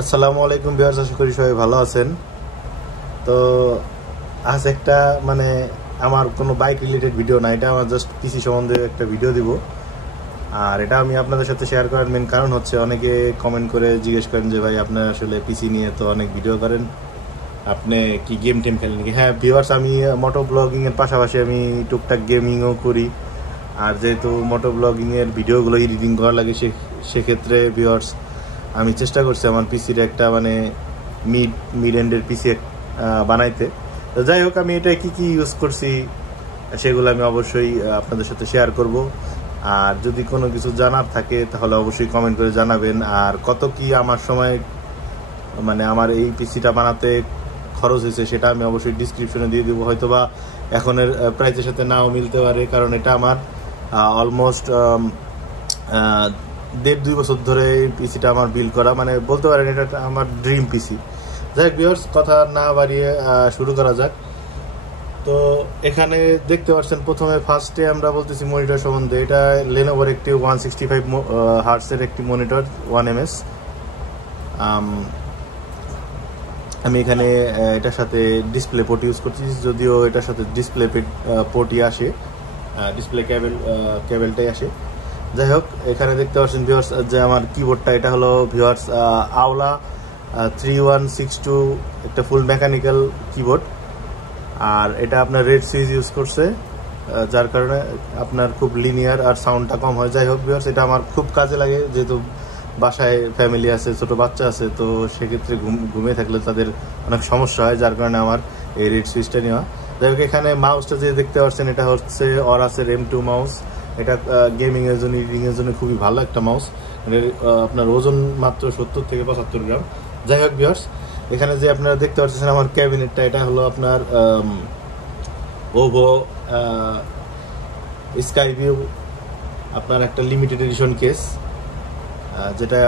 আসসালামু আলাইকুম ভিউয়ার্স, আশা করি সবাই ভালো আছেন। তো আজ একটা আমার কোনো বাইক রিলেটেড ভিডিও না, এটা আমার জাস্ট পিসি সম্বন্ধে একটা ভিডিও দিব। আর এটা আমি আপনাদের সাথে শেয়ার করার মেন কারণ হচ্ছে অনেকে কমেন্ট করে জিজ্ঞেস করেন যে ভাই আপনার আসলে পিসি নিয়ে তো অনেক ভিডিও করেন, আপনি কি গেম টেম খেলেন নাকি? হ্যাঁ ভিউয়ার্স, আমি মোটো ব্লগিংয়ের পাশাপাশি আমি টুকটাক গেমিংও করি। আর যেহেতু মোটো ব্লগিংয়ের ভিডিওগুলো এডিটিং করা লাগে সেক্ষেত্রে ভিউয়ার্স আমি চেষ্টা করছি আমার পিসির একটা মিড এন্ডের পিসি বানাইতে। তো যাই হোক, আমি এটা কি ইউজ করছি সেগুলো আমি অবশ্যই আপনাদের সাথে শেয়ার করব। আর যদি কোনো কিছু জানার থাকে তাহলে অবশ্যই কমেন্ট করে জানাবেন। আর কত কি আমার সময় আমার এই পিসিটা বানাতে খরচ হয়েছে সেটা আমি অবশ্যই ডিসক্রিপশনে দিয়ে দেবো। হয়তোবা এখনের প্রাইসের সাথে নাও মিলতে পারে, কারণ এটা আমার অলমোস্ট 1.5-2 বছর ধরে এই পিসিটা আমার বিল্ড করা, বলতে পারেন এটা আমার ড্রিম পিসি। যাই হোক ভিউয়ার্স, কথা না বাড়িয়ে শুরু করা যাক। তো এখানে দেখতে পাচ্ছেন প্রথমে ফার্স্টে আমরা বলতেছি মনিটর সম্বন্ধে। এটা লেনোভোর একটি 165 হার্টসের একটি মনিটর 1ms। আমি এখানে এটার সাথে ডিসপ্লে পোর্ট ইউজ করছি, যদিও এটার সাথে ডিসপ্লে পোর্টই আসে, ডিসপ্লে কেবলটাই আসে। যাই হোক, এখানে দেখতে পাচ্ছেন ভিউয়ার্স যে আমার কিবোর্ডটা এটা হলো ভিউয়ার্স আওলা 3162, একটা ফুল মেকানিক্যাল কিবোর্ড। আর এটা আপনার রেড সুইচ ইউজ করছে, যার কারণে আপনার খুব লিনিয়ার আর সাউন্ডটা কম হয়। যাই হোক ভিউয়ার্স, এটা আমার খুব কাজে লাগে, যেহেতু বাসায় ফ্যামিলি আছে, ছোট বাচ্চা আছে, তো সেক্ষেত্রে ঘুমিয়ে থাকলে তাদের অনেক সমস্যা হয়, যার কারণে আমার এই রেড সুইচটা নেওয়া। যাই হোক, এখানে মাউসটা যে দেখতে পাচ্ছেন এটা হচ্ছে অরাসের M2 মাউস। এটা গেমিং এর জন্য, রিডিং এর জন্য খুবই ভালো একটা মাউস। আপনার ওজন মাত্র 70 থেকে 75 গ্রাম। যাই হোক ভিউয়ার্স, এখানে যে আপনারা দেখতে পাচ্ছেন আমার ক্যাবিনেটটা, এটা হলো আপনার ওভো স্কাইভিউ আপনার একটা লিমিটেড এডিশন কেস, যেটা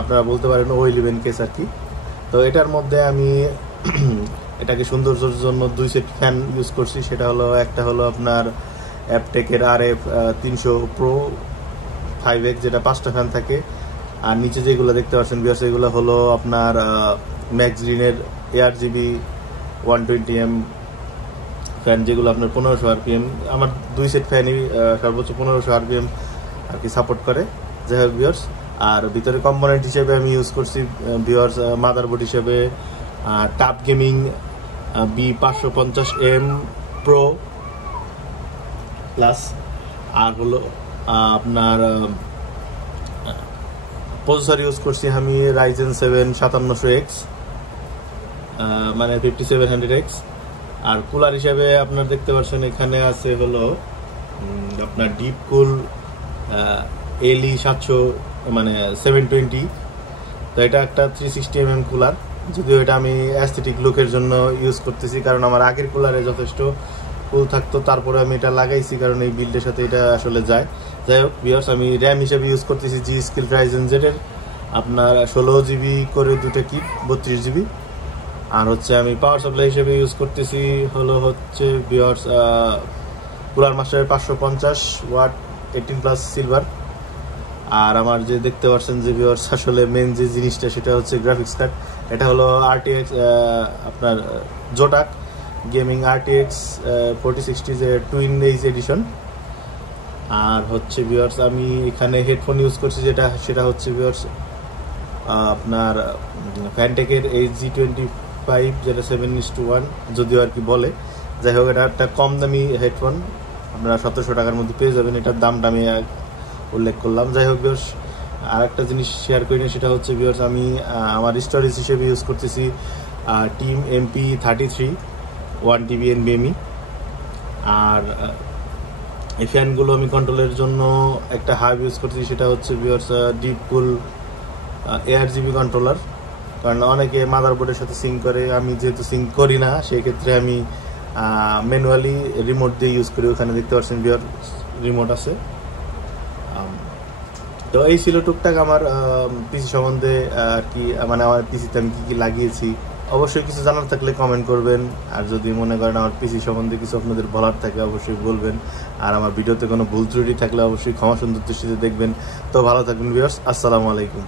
আপনারা বলতে পারেন O11 কেস আর কি। তো এটার মধ্যে আমি এটাকে সৌন্দর্যের জন্য 2 সেট ফ্যান ইউজ করছি। সেটা হলো একটা হলো আপনার অ্যাপটেকের RF 300 Pro 5X, যেটা 5টা ফ্যান থাকে। আর নিচে যেগুলো দেখতে পাচ্ছেন ভিউয়ার্স, এগুলো হলো আপনার ম্যাক্সগ্রিনের ARGB 120M ফ্যান, যেগুলো আপনার 1500 RPM। আমার 2 সেট ফ্যানই সর্বোচ্চ 1500 RPM আর কি সাপোর্ট করে। যাই হোক ভিউয়ার্স, আর ভিতরে কম্পোনেন্ট হিসেবে আমি ইউজ করছি ভিউয়ার্স মাদারবোর্ড হিসেবে টাপ গেমিং B550M Pro প্লাস। আর হলো আপনার প্রসেসর ইউজ করছি আমি Ryzen 7 5700X, 5700X। আর কুলার হিসেবে আপনার দেখতে পাচ্ছেন এখানে আছে হলো আপনার ডিপ কুল LE 720। তো এটা একটা 360mm কুলার, যদিও এটা আমি অ্যাস্থেটিক লুকের জন্য ইউজ করতেছি, কারণ আমার আগের কুলারে যথেষ্ট কুল থাকতো, তারপরে আমি এটা লাগাইছি কারণ এই বিল্ডের সাথে এটা আসলে যায়। যাই হোক ভিউয়ার্স, আমি র্যাম হিসেবে ইউজ করতেছি G-Skill Ryzen Z এর আপনার 16GB করে 2টা কিট 32GB। আর হচ্ছে আমি পাওয়ার সাপ্লাই হিসেবে ইউজ করতেছি হচ্ছে ভিউয়ার্স কুলার মাস্টারের 550 ওয়াট 18+ সিলভার। আর আমার যে দেখতে পাচ্ছেন যে ভিউয়ার্স আসলে মেন যে জিনিসটা সেটা হচ্ছে গ্রাফিক্স কার্ড। এটা হলো RTX আপনার জোটাক গেমিং RTX 4060 যে টুইন এইচ এডিশন। আর হচ্ছে ভিউয়ার্স আমি এখানে হেডফোন ইউজ করছি, সেটা হচ্ছে ভিউয়ার্স আপনার ফ্যানটেকের HG25, যেটা 7:1 যদিও আর কি বলে। যাই হোক, এটা একটা কম দামি হেডফোন, আপনারা 1700 টাকার মধ্যে পেয়ে যাবেন। এটার দামটা আমি উল্লেখ করলাম। যাই হোক ভিউয়ার্স, আর একটা জিনিস শেয়ার করি না, সেটা হচ্ছে ভিউয়ার্স আমি আমার স্টোরেজ হিসেবে ইউজ করতেছি টিম MP33 1TB NVMe। আর এই ফ্যানগুলো আমি কন্ট্রোলের জন্য একটা হাব ইউজ করছি, সেটা হচ্ছে ভিউয়ার্স ডিপ কুল ARGB কন্ট্রোলার, কারণ অনেকে মাদারবোর্ডের সাথে সিঙ্ক করে। আমি যেহেতু সিঙ্ক করি না, সেই ক্ষেত্রে আমি ম্যানুয়ালি রিমোট দিয়ে ইউজ করি। ওখানে দেখতে পাচ্ছেন ভিউয়ার রিমোট আছে। তো এই ছিল টুকটাক আমার পিসি সম্বন্ধে আর কি, আমার পিসিতে আমি কি লাগিয়েছি। অবশ্যই কিছু জানার থাকলে কমেন্ট করবেন, আর যদি মনে করেন আমার পিসি সম্বন্ধে কিছু আপনাদের বলার থাকে অবশ্যই বলবেন। আর আমার ভিডিওতে কোনো ভুল ত্রুটি থাকলে অবশ্যই ক্ষমা সুন্দর দৃষ্টিতে দেখবেন। তো ভালো থাকবেন ভিউয়ার্স, আসসালামু আলাইকুম।